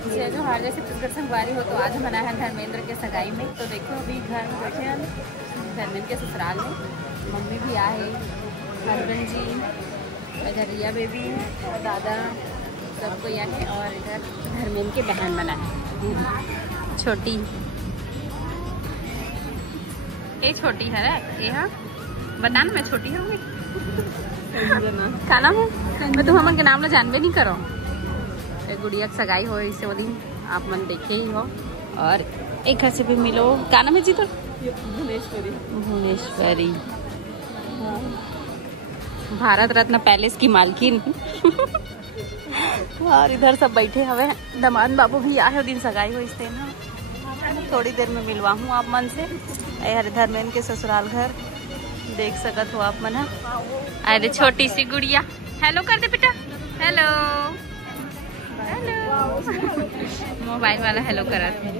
जो हर जैसे पुष्कर संगवारी हो तो आज हम आए हैं धर्मेंद्र के सगाई में। तो देखो अभी घर में बैठे हैं धर्मेंद्र के ससुराल में। मम्मी भी आए, हस्बैंड जी, इधर रिया बेबी और दादा सबको यहाँ है। और इधर धर्मेंद्र की बहन बना है छोटी, ये छोटी है ये। हाँ बता ना मैं छोटी होंगी का नाम है मैं तुम हमन के नाम ला जानबे नहीं करो। गुड़िया की सगाई हो इसे वो दिन आप मन देखे ही हो। और एक घर से भी मिलो। क्या नाम है जी तो? भुवनेश्वरी। भुवनेश्वरी भारत रत्न पैलेस की मालकिन। और इधर सब बैठे हुए दमाद बाबू भी आए दिन सगाई हो इससे ना। थोड़ी देर में मिलवा हूँ आप मन से। यार धर्मेंद्र के ससुराल घर देख सकत हो आप मन। अरे छोटी सी गुड़िया हेलो कर दे बेटा। हेलो हेलो मोबाइल वाला हेलो करा थे।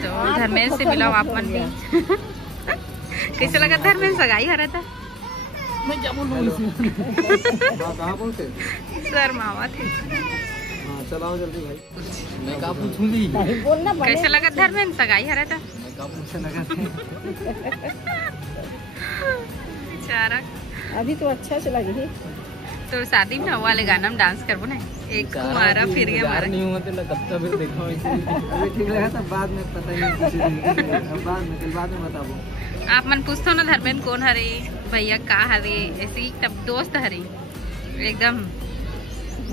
तो धर्मेंद्र से मिला आप मन भी। कैसे लगा धर्मेंद्र सगाई हो रहा था? मैं क्या बोलूं कहाँ बोलते सर मावा थे। चलाओ जल्दी भाई। मैं क्या पूछूंगी? कैसे लगा धर्मेंद्र सगाई हो रहा था? मैं क्या पूछने लगा? बेचारा अभी तो अच्छा से लगी। तो शादी में वाले गाना में डांस करबो ना। एक मारा फिर गया मारा नहीं हुआ तो कब तक देखो ठीक लगा था। बाद में पता नहीं बाद में बताबो। आप मन पूछतो ना धर्मेंद्र कौन हरे भैया का हरे ऐसे ही तब दोस्त हरे एकदम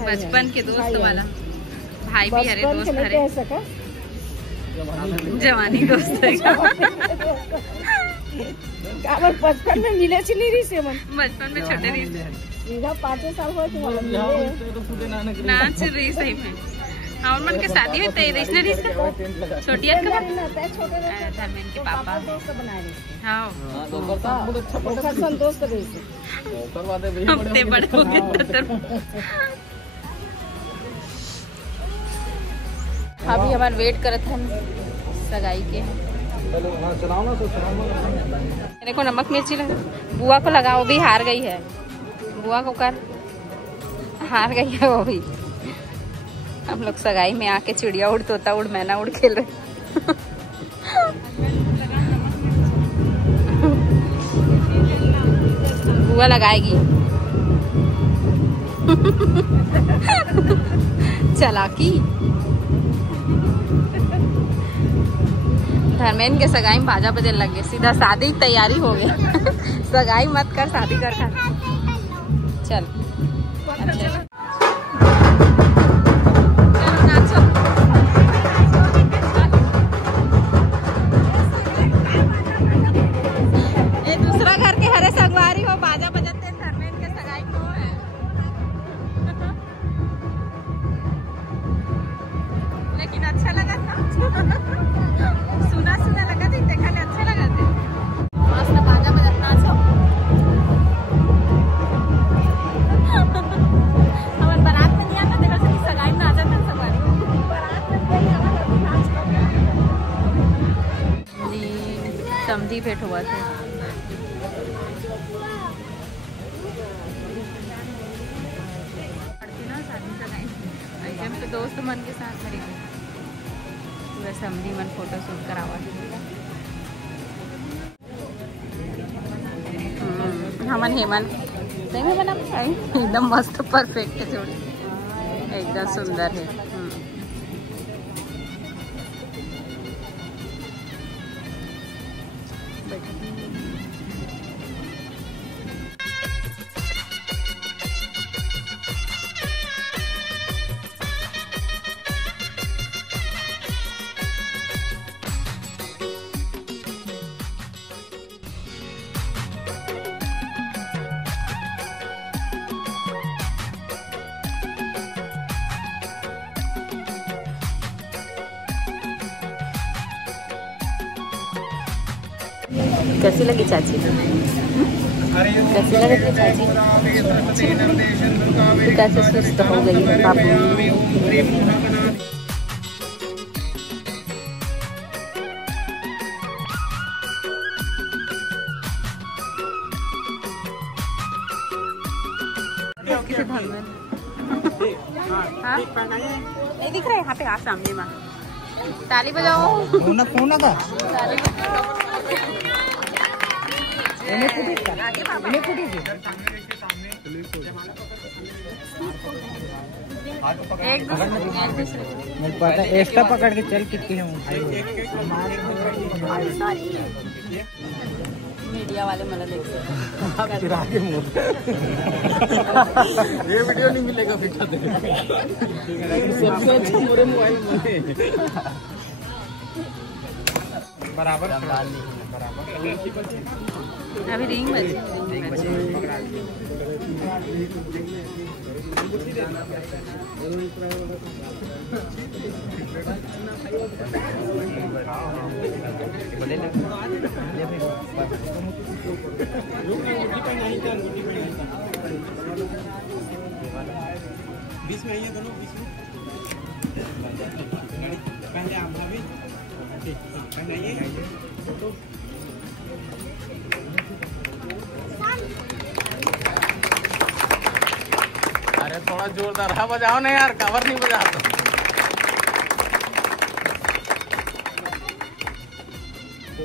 बचपन के दोस्त वाला भाई भी हरे दोस्त हरे जवानी दोस्त है। बचपन में मिले बचपन में छोटे रही 5 साल हो नाच रही सही में। और मन के शादी में तय रही ना रिश्ता छोटिया का धर्मेंद्र के पापा। हाँ संतोष हफ्ते बड़े हो गए अभी हमारे वेट करत हैं सगाई के। मेरे को नमक मिर्ची लगा बुआ को लगा वो भी हार गई है। बुआ को कर हार गई है वो भी। हम लोग सगाई में आके चिड़िया उड़ तोता उड़ मैना उड़ खेल रहे। बुआ लगाएगी चालाकी। धर्मेंद्र के सगाई में बाजा बजे लग गए सीधा शादी की तैयारी हो गई। सगाई मत कर शादी कर चल। अच्छा ये दूसरा घर के हरे संगवारी हो बाजा बजाते धर्मेंद्र के सगाई को है। लेकिन अच्छा लगा था। सुना सुना लगा था देखा ले अच्छा लगा था। मस्त बाजा बजाते नाचो। हमारे बारात में नहीं आता देखा से सगाई में नाचा था सब बारात में नाच समझी भेंट हुआ था। तो दोस्त मन के साथ मेरी पूरा समझी मन फोटो शूट करावा। हमन हेमन सही में बना एकदम मस्त परफेक्ट है जोड़ी एकदम सुंदर है। कैसी लगी चाची? कैसी लगी चाची? तो कैसे सुस्त हो गई बाबू? हाँ नहीं दिख रहा है यहाँ पे, हाँ सामने माँ। ताली बजाओ। फोन था। एक दूसरे एक्स्ट्रा पकड़ के चल कितनी है मीडिया वाले मतलब देख ये वीडियो नहीं मिलेगा फिर सबसे अच्छा मोरे मोबाइल बराबर अभी रिंग बजी। बीच में आइए दोनों, बीच में पहले आप भी पहले आइए। अरे थोड़ा जोरदार है, बजाओ ना यार, कवर नहीं बजाता।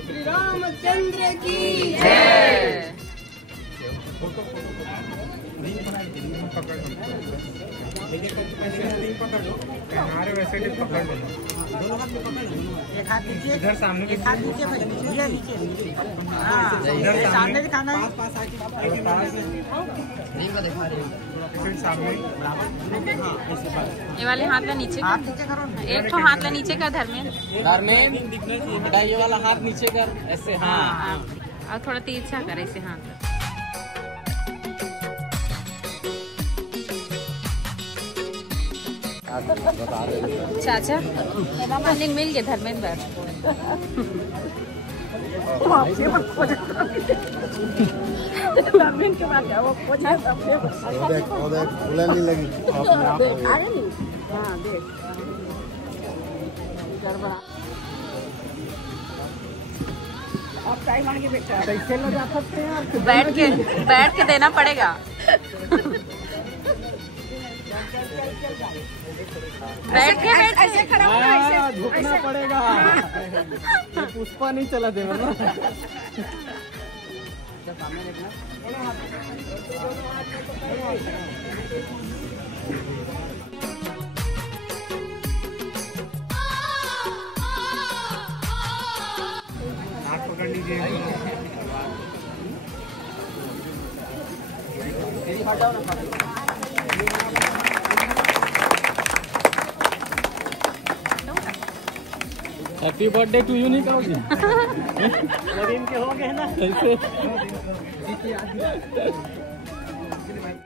श्री रामचंद्र की जय। पकड़ लो, हमारे वैसे भी पकड़ लो, दोनों हाथ में पकड़ लो, एक हाथ नीचे, इधर सामने, एक हाथ नीचे, नीचे इधर सामने दिखाना है, पास आके सामने, ये वाले हाथ ला नीचे कर, एक तो हाथ ला नीचे कर धर्मेंद्र, बेटा ये वाला हाथ नीचे कर, ऐसे। हाँ और थोड़ा तिरछा कर ऐसे हाथ। चाचा फंडिंग मिल गया धर्मेंद्र। धर्मेंद्र के बाद वो पोछा सबसे नहीं लगी। अरे नहीं, हाँ देख गड़बड़ा। अब टाइम मान के बेटा कैसे लो जा सकते हैं, बैठ के देना पड़ेगा। बैठ के ऐसे खड़ा होना, ऐसे झुकना पड़ेगा। पुष्पा नहीं चला दे वरना। हाथ पकड़ लीजिए। हैप्पी बर्थडे टू यू नहीं कहोगे? के हो गए ना ऐसे।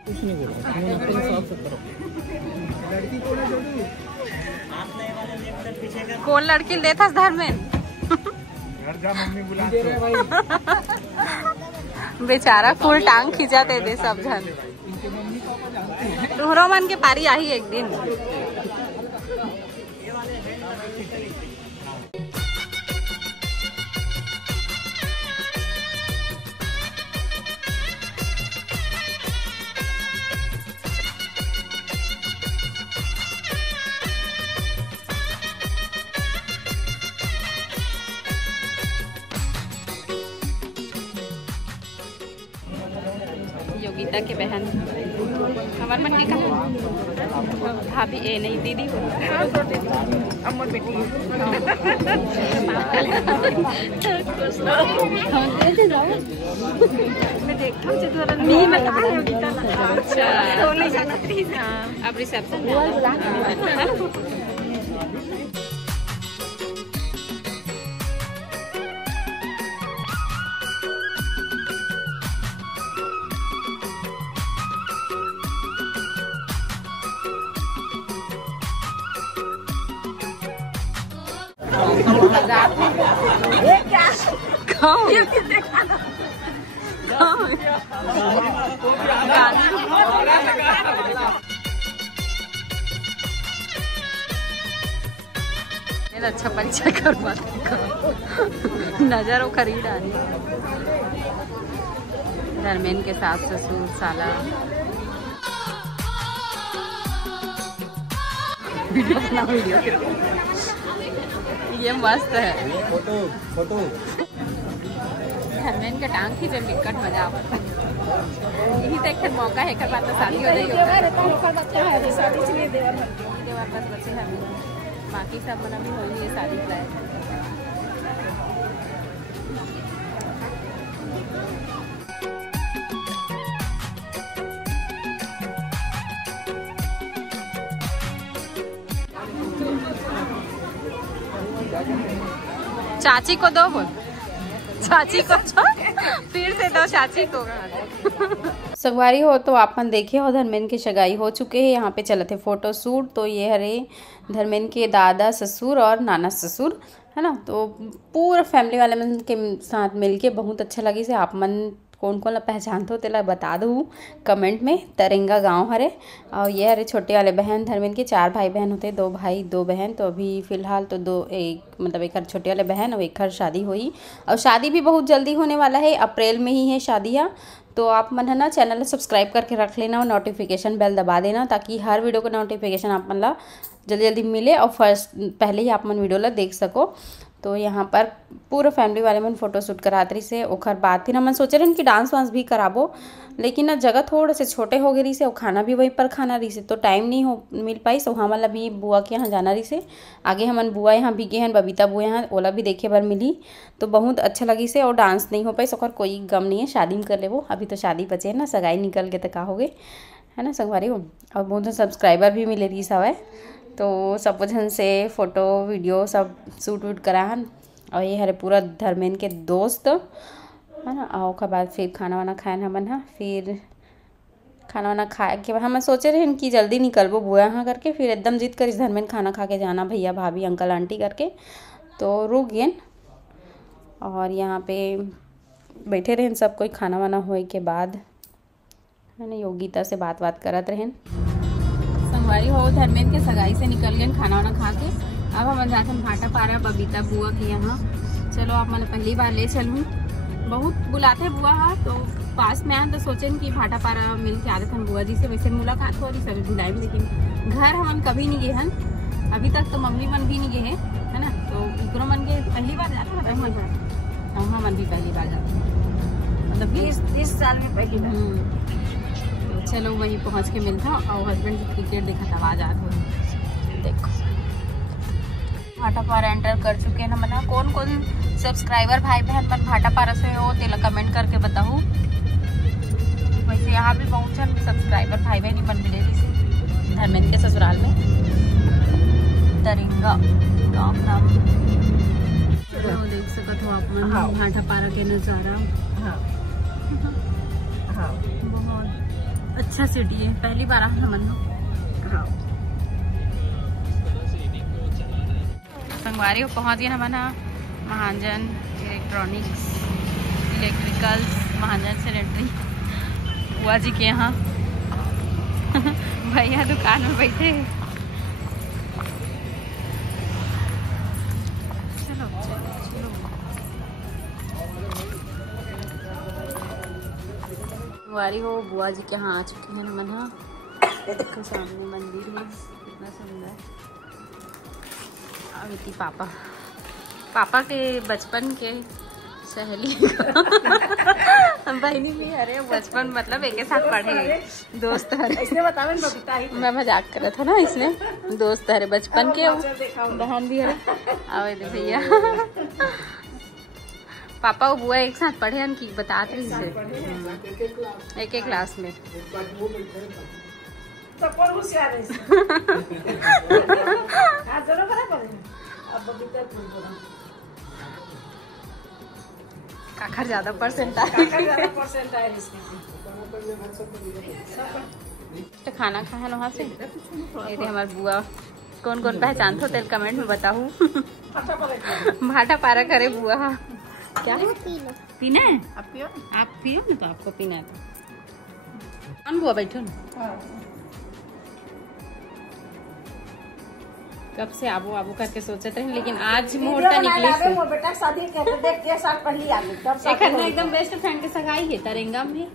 कुछ नहीं बोला, कौन लड़की देता धर्मेंद्र? घर जा, मम्मी बुलाते हैं भाई। बेचारा फुल टांग खींचा दे सब जन। तोहरो मन के पारी आई एक दिन। योगिता के बहन हमार मन की कहा भाभी ए नहीं दीदी अमर बेटी मैं देखता हूँ अच्छा अब रिसेप्शन अच्छा परिचय करवा नजर वो खरीद आ रही। धर्मेंद्र के सास ससुर साला वीडियो बना वीडियो। ये मस्त है फोटो फोटो। धर्मेन के टांग की जब बिकट मजा आवता यही तक फिर मौका है कर बात शादी हो रही होगा देवर बस बच्चे हैं बाकी सब मना भी हो रही है शादी प्लान। चाची को दो बोल चाची को फिर से दो चाची को। सगवारी हो तो आप मन देखे हो धर्मेन की सगाई हो चुके हैं। यहाँ पे चले थे फोटो शूट। तो ये हरे धर्मेन के दादा ससुर और नाना ससुर है ना। तो पूरा फैमिली वाले मन के साथ मिलके बहुत अच्छा लगी से। आप मन कौन कौन ला पहचानते हो तेला बता दूँ कमेंट में। तरेंगा गांव हरे और ये हरे छोटे वाले बहन धर्मेन के 4 भाई बहन होते 2 भाई 2 बहन। तो अभी फ़िलहाल तो एक हर छोटे वाले बहन और एक हर शादी हुई और शादी भी बहुत जल्दी होने वाला है। अप्रैल में ही है शादियाँ। तो आप मन है ना चैनल सब्सक्राइब करके रख लेना और नोटिफिकेशन बेल दबा देना ताकि हर वीडियो का नोटिफिकेशन आप मन ला जल्दी जल्दी मिले और पहले ही आप मन वीडियो ला देख सको। तो यहाँ पर पूरा फैमिली वाले मन फोटो शूट करात रही से। ओखर बाद फिर हम सोचे रहे कि डांस वांस भी कराबो लेकिन ना जगह थोड़े से छोटे हो गई रही से और खाना भी वहीं पर खाना रही से तो टाइम नहीं हो मिल पाई। सो हम अभी बुआ के यहाँ जाना रही से। आगे हमन बुआ यहाँ भी गए हैं बबीता बुआ यहाँ ओला भी देखे बार मिली तो बहुत अच्छा लगी से। और डांस नहीं हो पाई सोखर कोई गम नहीं है शादी में कर ले वो अभी तो शादी बचे है ना सगाई निकल के तो का हो गए है ना संगवारी हो। और बहुत सब्सक्राइबर भी मिले रही सवाए तो सब जन से फ़ोटो वीडियो सब शूट वूट करा हन। और ये हरे पूरा धर्मेन के दोस्त है ना। और उसके बाद फिर खाना वाना खाए हमन हा। फिर खाना वाना खाए के बाद हम सोचे रहे कि जल्दी निकलबो बुआ यहाँ करके। फिर एकदम जिद करी धर्मेन खाना खा के जाना भैया भाभी अंकल आंटी करके तो रुक गए। और यहाँ पे बैठे रहें सब कोई खाना वाना होए के बाद है ना। योगिता से बात करत रहें। संगवारी हो धर्मेन के सगाई से निकल गए खाना वाना खा के। अब हम जाते भाटा पारा बबीता बुआ के यहाँ। चलो आप मैंने पहली बार ले चलूँ बहुत बुलाते हैं बुआ हाँ तो पास में आए तो सोचें कि भाटा पारा मिल के आते थे बुआ जी से। वैसे मुलाकात हो रही सभी बुलाए लेकिन घर हम कभी नहीं गए हैं अभी तक। तो मम्मी मन भी नहीं गए हैं है ना। तो इकरो मन के पहली बार जाते हैं हम मन भी पहली बार जाते हैं मतलब 20 साल में पहली बार। चलो वहीं पहुंच के मिलता और हस्बैंड की क्रिकेट देखा था आवाज आत हो। देखो भाटा पारा एंटर कर चुके हैं ना मना। कौन कौन सब्सक्राइबर भाई बहन मन भाटा पारा से हो तेला कमेंट करके बताओ। वैसे यहाँ भी बहुत जन सब्सक्राइबर भाई बहन मन मिले थी धर्मेन के ससुराल में तरेंगा गाँव नाम। देख सकते हो आप मन भाटा पारा के नज़ारा। बहुत अच्छा सिटी है पहली बार आना मन। संगवारी पहुँच गए हमारा महाजन इलेक्ट्रिकल्स महाजन सैनिटरी बुआ जी के यहाँ। भैया दुकान में बैठे। चलो चलो चलो बुआरी हो बुआ जी के यहाँ आ चुके हैं मना। देखो सामने मंदिर है कितना सुंदर। अभी पापा के बचपन के सहेली बहनी भी अरे बचपन मतलब एक साथ पढ़े दोस्त हरे। मैं मजाक कर रहा था ना इसमें दोस्त हरे बचपन के बहन भी है। आवे दे भैया पापा और बुआ एक साथ पढ़े हैं कि बताते रही से एक क्लास में। काखर ज्यादा परसेंट तो खाना खाया वहाँ से। ये हमारे बुआ कौन कौन पहचानते हो तेल कमेंट में बताऊँ। भाटा पारा करे बुआ क्या पीना है आप पियो ना तो आपको पीना है तो कौन बुआ बैठो ना। कब से आबो आबो करके सोचते थे लेकिन आज मुहूर्त निकले बेटा शादी देख के साल पहली आ गई। एकदम बेस्ट फ्रेंड के सगाई है तरेंगा में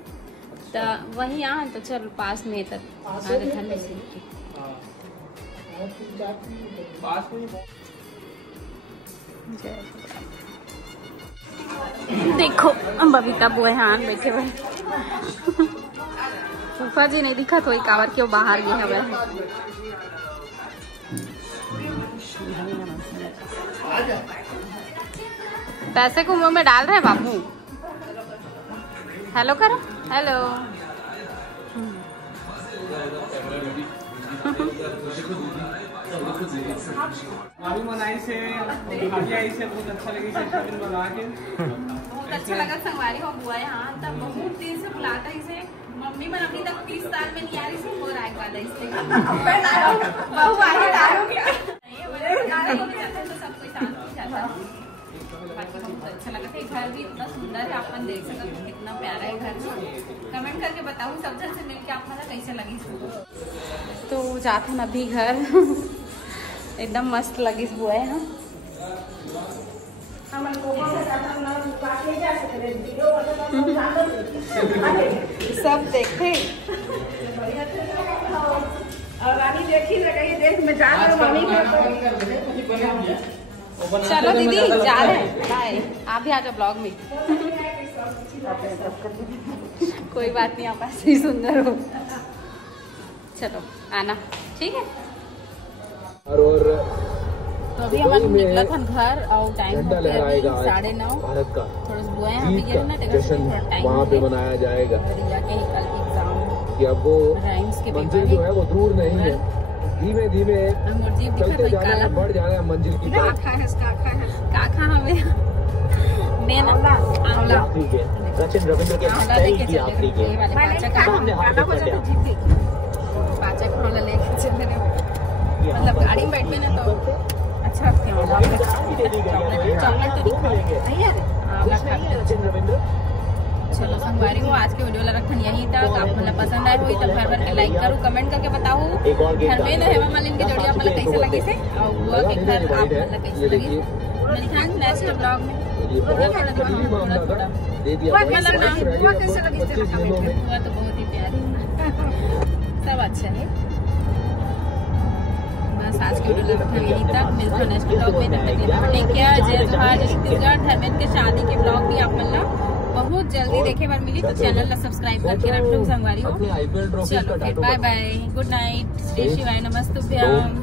तो वही यहाँ तो चल पास में तक देखो बबीता बुआ यहाँ बैठे हुए। फूफा जी नहीं दिखा तो कावर क्यों बाहर गए हवे। पैसे को मुंह में डाल रहे हैं बाबू। हेलो करो, हेलो। बहुत अच्छा लगी बना के। बहुत अच्छा लगा संगवारी हो बुआ यहाँ तब बहुत दिन से बुलाता इसे। मम्मी में अभी तक 30 साल में नहीं आ रही थी, हो रहा है वाला इससे। बहू आगे डालोगे तो सब कोई साथ ही जाता है। बहुत अच्छा लगा था। घर भी इतना सुंदर है, अपन देख सकते हो कितना प्यारा है घर। कमेंट करके बताओ सब जन से मिलके आप मतलब कैसे लगी। तो जाते हैं अभी घर। एकदम मस्त लगी बुआ है। सब देखते और रानी देखी लगाइए देश में जा रहे मम्मी। चलो दीदी जा रहे हैं, बाय। आप भी आ जाओ ब्लॉग में। कोई बात नहीं, आप ऐसे ही सुंदर हो। चलो आना, ठीक है। और तो अभी हम निकला था घर और टाइम हो गया 9:30। थोड़ा बुआ यहाँ पे गए ना टाइम वहाँ पे मनाया जाएगा। रिया के कल एग्जाम कि अब वो राइम्स के मंजिल जो है वो दूर नहीं है, धीमे धीमे चलते जा रहे हैं, बढ़ जा रहे हैं मंजिल की तरफ। काका हमें मेन आंवला सचिन रविंद्र के की आप लीजिए पाचक आंवला लेके चल रहे। मतलब गाड़ी में बैठे ना तो अच्छा लगता है। चॉकलेट तो चलो संगवारी हो, आज के वीडियो रखन यहीं तक। आप मतलब पसंद आए हुई तो भर भर के लाइक करो, कमेंट करके बताओ घर में ना हेमा मालिनी की जोड़ी आप मतलब कैसे लगी से और बुआ के घर आप मतलब कैसे लगी। मिलते हैं नेक्स्ट ब्लॉग में। थोड़ा मतलब नाम बुआ कैसे लगी बुआ तो बहुत ही प्यारी सब अच्छा है। आज के वीडियो यहीं तक। मिलते हैं नेक्स्ट ब्लॉग में। Take care. जय जोहार जय छत्तीसगढ़। धर्मेंद्र के शादी के ब्लॉग भी आप मतलब बहुत जल्दी देखे बार मिली तो चैनल ला सब्सक्राइब करके रख लो संगवारी हो। चलो बाय बाय, गुड नाइट, श्री शिवाय नमस्तुभ्यम।